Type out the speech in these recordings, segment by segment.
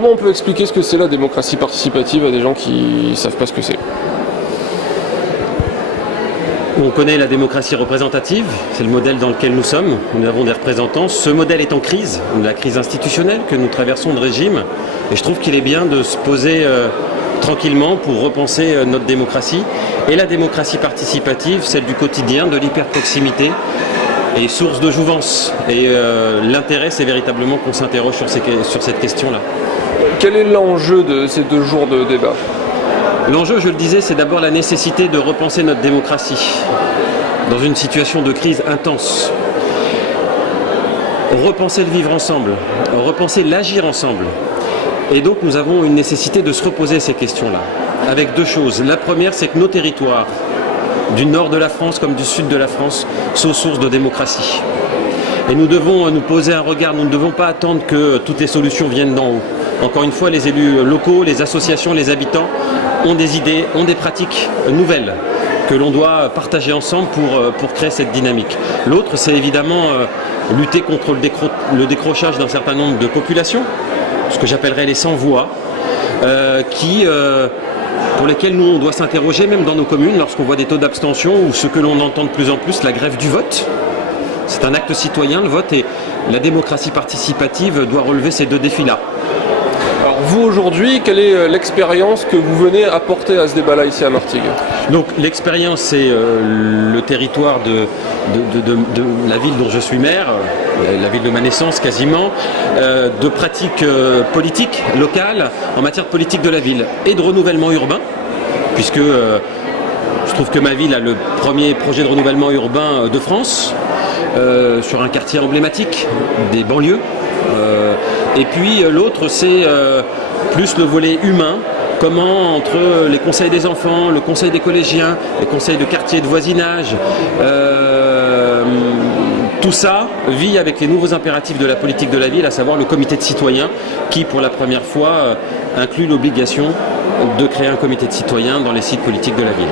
Comment on peut expliquer ce que c'est la démocratie participative à des gens qui ne savent pas ce que c'est? On connaît la démocratie représentative, c'est le modèle dans lequel nous sommes. Nous avons des représentants. Ce modèle est en crise, la crise institutionnelle que nous traversons de régime. Et je trouve qu'il est bien de se poser tranquillement pour repenser notre démocratie. Et la démocratie participative, celle du quotidien, de l'hyperproximité, est source de jouvence. Et l'intérêt, c'est véritablement qu'on s'interroge sur cette question-là. Quel est l'enjeu de ces 2 jours de débat? L'enjeu, je le disais, c'est d'abord la nécessité de repenser notre démocratie dans une situation de crise intense. Repenser le vivre ensemble, repenser l'agir ensemble. Et donc nous avons une nécessité de se reposer ces questions-là, avec 2 choses. La première, c'est que nos territoires, du nord de la France comme du sud de la France, sont source de démocratie. Et nous devons nous poser un regard, nous ne devons pas attendre que toutes les solutions viennent d'en haut. Encore une fois, les élus locaux, les associations, les habitants ont des idées, ont des pratiques nouvelles que l'on doit partager ensemble pour créer cette dynamique. L'autre, c'est évidemment lutter contre le décrochage d'un certain nombre de populations, ce que j'appellerais les sans-voix, pour lesquels nous on doit s'interroger, même dans nos communes, lorsqu'on voit des taux d'abstention ou ce que l'on entend de plus en plus, la grève du vote. C'est un acte citoyen, le vote, et la démocratie participative doit relever ces 2 défis-là. Alors vous aujourd'hui, quelle est l'expérience que vous venez apporter à ce débat-là ici à Martigues? Donc l'expérience, c'est le territoire de la ville dont je suis maire, la ville de ma naissance quasiment, de pratiques politiques locales en matière de politique de la ville et de renouvellement urbain, puisque je trouve que ma ville a le premier projet de renouvellement urbain de France, sur un quartier emblématique des banlieues. Et puis l'autre, c'est plus le volet humain. Comment, entre les conseils des enfants, le conseil des collégiens, les conseils de quartier, de voisinage, tout ça vit avec les nouveaux impératifs de la politique de la ville, à savoir le comité de citoyens, qui pour la première fois inclut l'obligation de créer un comité de citoyens dans les sites politiques de la ville.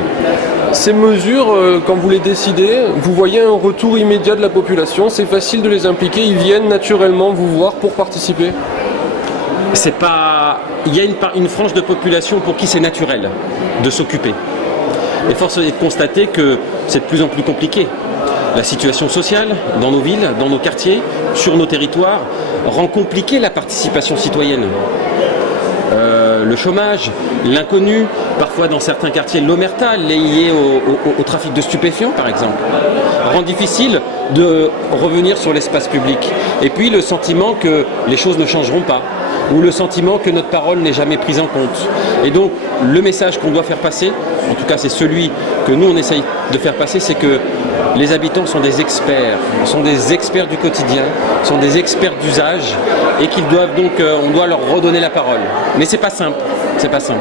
Ces mesures, quand vous les décidez, vous voyez un retour immédiat de la population, c'est facile de les impliquer, ils viennent naturellement vous voir pour participer? C'est pas... Il y a une frange de population pour qui c'est naturel de s'occuper. Et force est de constater que c'est de plus en plus compliqué. La situation sociale dans nos villes, dans nos quartiers, sur nos territoires, rend compliquée la participation citoyenne. Le chômage, l'inconnu, parfois dans certains quartiers l'omerta lié au trafic de stupéfiants par exemple, rend difficile de revenir sur l'espace public. Et puis le sentiment que les choses ne changeront pas, ou le sentiment que notre parole n'est jamais prise en compte. Et donc le message qu'on doit faire passer, en tout cas c'est celui que nous on essaye de faire passer, c'est que les habitants sont des experts du quotidien, sont des experts d'usage, et qu'ils doivent donc, on doit leur redonner la parole. Mais c'est pas simple, c'est pas simple.